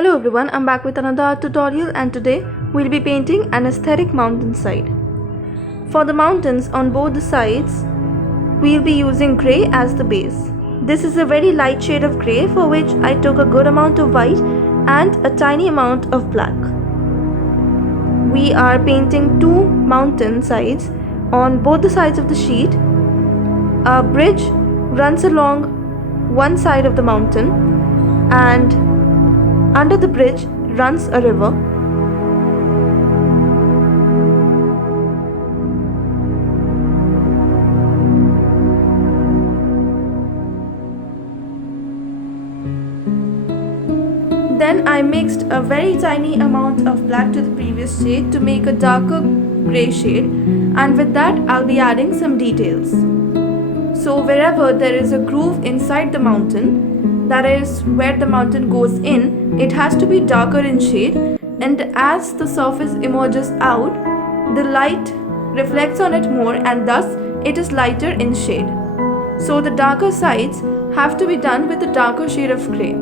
Hello everyone, I'm back with another art tutorial and today we'll be painting an aesthetic mountainside. For the mountains on both the sides, we'll be using grey as the base. This is a very light shade of grey for which I took a good amount of white and a tiny amount of black. We are painting two mountain sides on both the sides of the sheet. A bridge runs along one side of the mountain and under the bridge runs a river. Then I mixed a very tiny amount of black to the previous shade to make a darker grey shade, and with that I'll be adding some details. So wherever there is a groove inside the mountain, that is where the mountain goes in, it has to be darker in shade, and as the surface emerges out, the light reflects on it more and thus it is lighter in shade. So the darker sides have to be done with a darker shade of grey.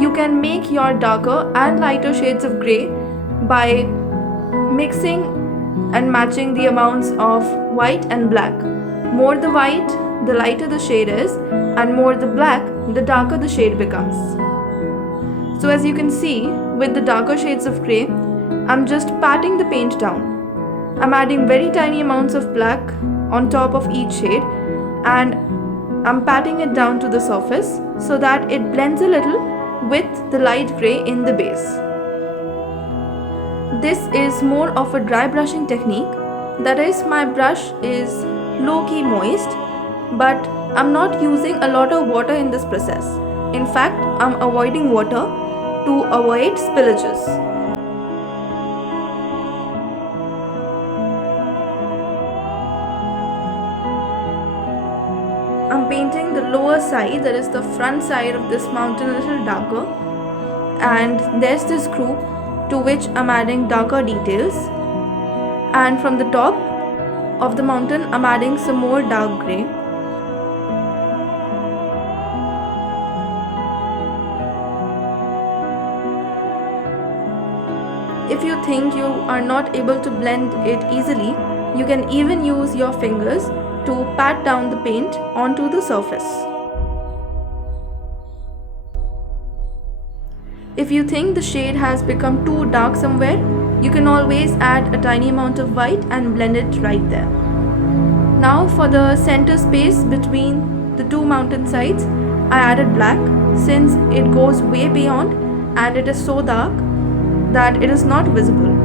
You can make your darker and lighter shades of grey by mixing and matching the amounts of white and black. More the white, the lighter the shade is, and more the black, the darker the shade becomes. So as you can see, with the darker shades of grey, I'm just patting the paint down. I'm adding very tiny amounts of black on top of each shade and I'm patting it down to the surface so that it blends a little with the light grey in the base. This is more of a dry brushing technique, that is, my brush is low-key moist, but I'm not using a lot of water in this process. In fact, I'm avoiding water to avoid spillages. I'm painting the lower side, that is the front side of this mountain, a little darker, and there's this groove to which I'm adding darker details, and from the top of the mountain I'm adding some more dark grey. If you think you are not able to blend it easily, you can even use your fingers to pat down the paint onto the surface. If you think the shade has become too dark somewhere, you can always add a tiny amount of white and blend it right there. Now for the center space between the two mountain sides, I added black since it goes way beyond and it is so dark that it is not visible.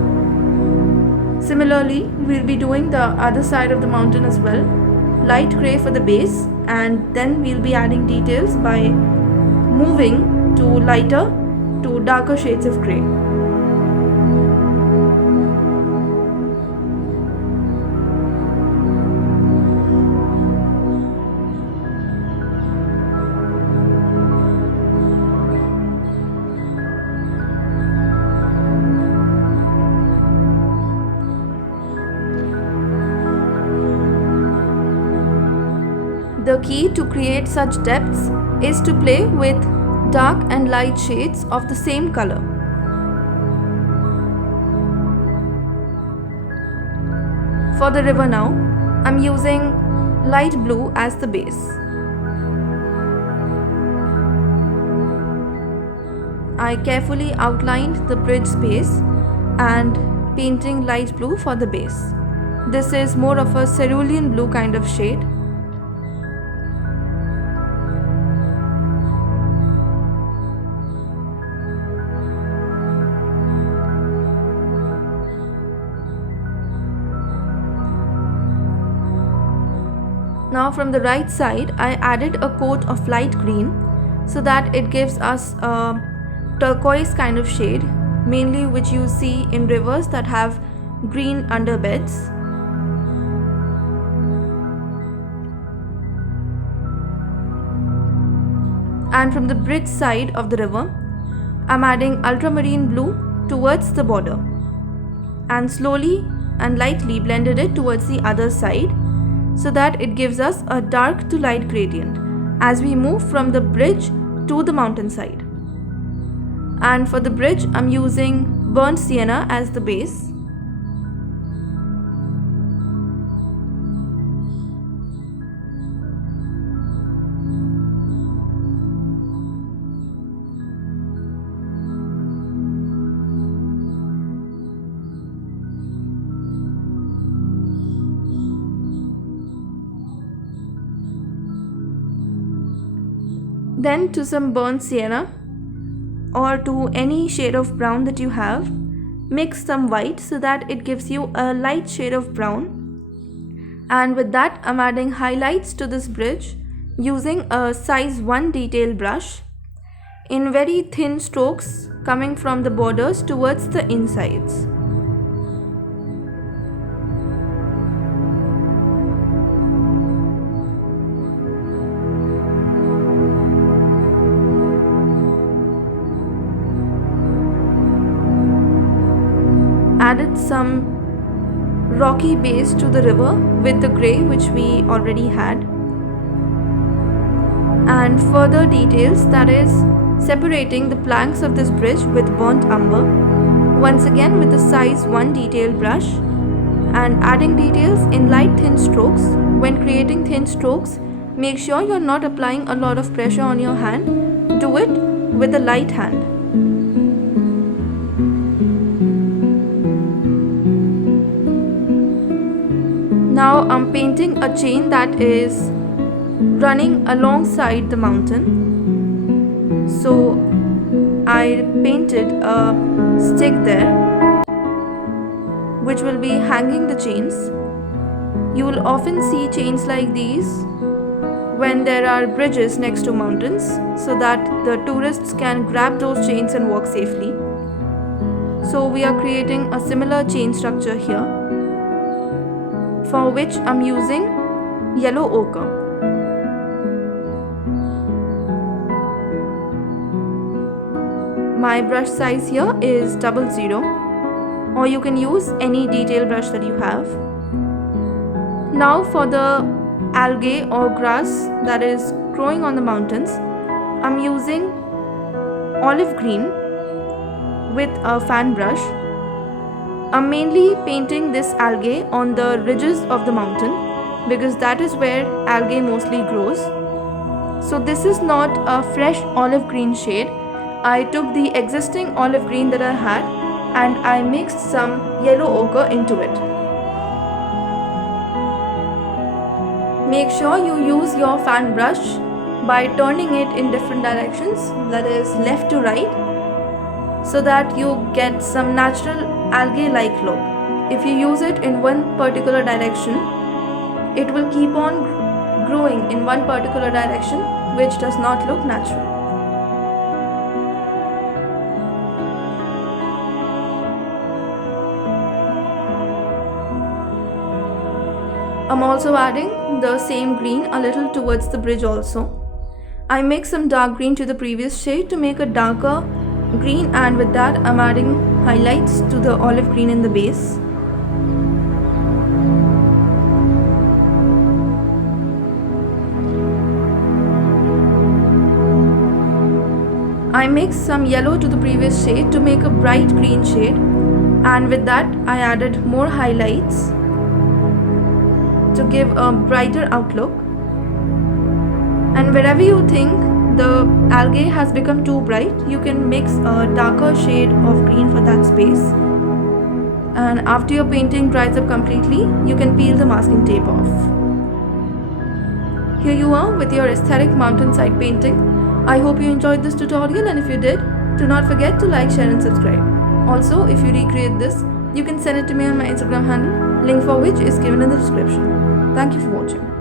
Similarly, we'll be doing the other side of the mountain as well. Light grey for the base, and then we'll be adding details by moving to lighter to darker shades of grey. The key to create such depths is to play with dark and light shades of the same color. For the river now, I'm using light blue as the base. I carefully outlined the bridge space and painting light blue for the base. This is more of a cerulean blue kind of shade. Now from the right side, I added a coat of light green so that it gives us a turquoise kind of shade, mainly which you see in rivers that have green underbeds. And from the bridge side of the river, I'm adding ultramarine blue towards the border and slowly and lightly blended it towards the other side so that it gives us a dark to light gradient as we move from the bridge to the mountainside. And for the bridge, I'm using burnt sienna as the base. Then to some burnt sienna or to any shade of brown that you have, mix some white so that it gives you a light shade of brown. And with that, I'm adding highlights to this bridge using a size 1 detail brush in very thin strokes coming from the borders towards the insides. Added some rocky base to the river with the grey which we already had, and further details, that is separating the planks of this bridge with burnt umber, once again with the size 1 detail brush, and adding details in light thin strokes. When creating thin strokes, make sure you're not applying a lot of pressure on your hand. Do it with a light hand. Now I'm painting a chain that is running alongside the mountain. So I painted a stick there which will be hanging the chains. You will often see chains like these when there are bridges next to mountains, so that the tourists can grab those chains and walk safely. So we are creating a similar chain structure here, for which I'm using yellow ochre. My brush size here is 00, or you can use any detail brush that you have. Now for the algae or grass that is growing on the mountains, I'm using olive green with a fan brush. I'm mainly painting this algae on the ridges of the mountain because that is where algae mostly grows. So this is not a fresh olive green shade. I took the existing olive green that I had and I mixed some yellow ochre into it. Make sure you use your fan brush by turning it in different directions, that is left to right, so that you get some natural algae-like look. If you use it in one particular direction, it will keep on growing in one particular direction, which does not look natural. I'm also adding the same green a little towards the bridge also. I mix some dark green to the previous shade to make a darker green, and with that I'm adding highlights to the olive green in the base. I mix some yellow to the previous shade to make a bright green shade, and with that I added more highlights to give a brighter outlook. And wherever you think the algae has become too bright, you can mix a darker shade of green for that space. And after your painting dries up completely, you can peel the masking tape off. Here you are with your aesthetic mountainside painting. I hope you enjoyed this tutorial, and if you did, do not forget to like, share and subscribe. Also, if you recreate this, you can send it to me on my Instagram handle, link for which is given in the description. Thank you for watching.